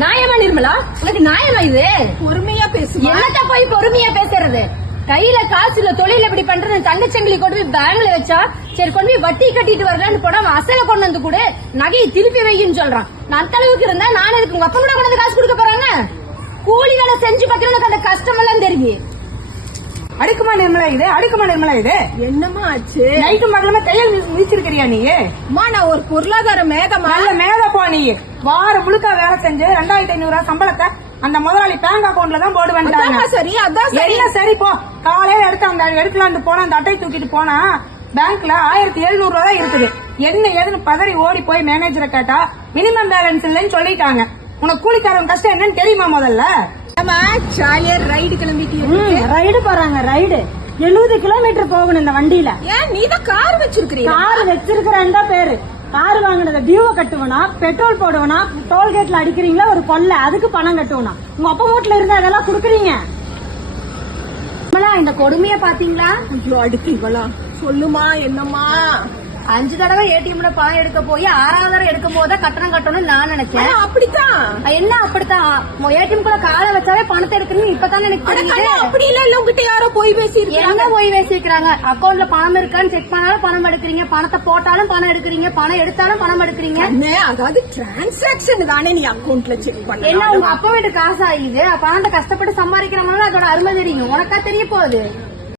நியாயமா நிர்மலா? உனக்கு நியாயமா இது? பொறுமையா பேசுமா? என்னத்த போய் பொறுமையா பேசுறது? கையில காசு இல்ல தொழில் எப்படி பண்றது? தங்கச்சங்கிலி கொண்டு போய் பேங்க்ல வச்சா சரி கொண்டு போய் வட்டி கட்டிட்டு வரலான்னு போனா அசல கொண்டு வந்து கூட. நகையை திருப்பி வைன்னு சொல்றான். நான் அந்த அளவுக்கு இருந்தா நான் இதுக்கு உங்க அப்பா கூட கொண்டு வந்து காசு கொடுக்க போறாங்க? கூலி வேலை செஞ்சு பார்த்தா உனக்கு அந்த கஷ்டம் எல்லாம் தெரியும் அடுக்குமா நிர்மலா இது? அடுக்குமா நிர்மலா இது? என்னம்மா ஆச்சு? நைட்டு மகளுமே கையில் மிதிச்சிருக்கிறியா நீ? அம்மா நான் ஒரு பொருளாதார மேகமா நல்ல மேல போ நீ. வாரம் முழுக்க வேலை செஞ்சு ரெண்டாயிரத்தி ஐநூறு ரூபாய் சம்பளத்தை அந்த முதலாளி பேங்க் அக்கவுண்ட்ல தான் போடு வேண்டாங்க சரி அதான் சரி. என்ன சரி போ. காலையில எடுத்து அந்த எடுக்கலான்னு போனா அந்த அட்டை தூக்கிட்டு போனா பேங்க்ல ஆயிரத்தி எழுநூறு ரூபாய் தான் இருக்குது. என்ன ஏதுன்னு பதறி ஓடி போய் மேனேஜரை கேட்டா மினிமம் பேலன்ஸ் இல்லைன்னு சொல்லிட்டாங்க. உனக்கு கூலிக்காரன் கஷ்டம் என்னன்னு தெரியுமா முதல்ல? ஜாலியா ரைடு கிளம்பிட்டு இருக்கு. ரைடு போறாங்க ரைடு எழுபது கிலோமீட்டர் போகணும் இந்த வண்டியில. ஏன் நீ தான் கார் வச்சிருக்கிறீங்க கார் வச்சிருக்கிறேன் தான் பேரு. கார் வாங்கினத டியூவை கட்டுவனா பெட்ரோல் போடுவனா டோல்கேட்ல அடிக்கிறீங்களா ஒரு கொள்ளை. அதுக்கு பணம் கட்டுவனா. உங்க அப்பா வீட்டுல இருந்து அதெல்லாம் குடுக்குறீங்க. இந்த கொடுமைய பாத்தீங்களா ஐயோ அடுத்து இவளா. சொல்லுமா என்னம்மா? அஞ்சு தடவை ஏடிஎம்ல பணம் எடுக்க போய் ஆறாவது தடவை எடுக்கும் போது கட்டணம் கட்டணும்னு நான் நினைச்சேன். அப்படித்தான். என்ன அப்படித்தான்? ஏடிஎம் குள்ள காலை வச்சாவே பணத்தை எடுக்கணும்னு இப்பதானே எனக்கு தெரியுது. அப்படி இல்ல இல்ல உங்ககிட்ட யாரோ போய் பேசி என்ன போய் பேசிக்கிறாங்க அக்கௌண்ட்ல பணம் இருக்கான்னு செக் பண்ணாலும் பணம் எடுக்கிறீங்க. பணத்தை போட்டாலும் பணம் எடுக்கிறீங்க. பணம் எடுத்தாலும் பணம் எடுக்கிறீங்க. அதாவது டிரான்சாக்சன் தானே நீ அக்கவுண்ட்ல செக் என்ன பண்ண உங்க அப்பா வீட்டு காசு ஆகுது பணத்தை கஷ்டப்பட்டு சம்பாதிக்கிறவங்க அதோட அருமை தெரியும். உனக்கா தெரிய போகுது?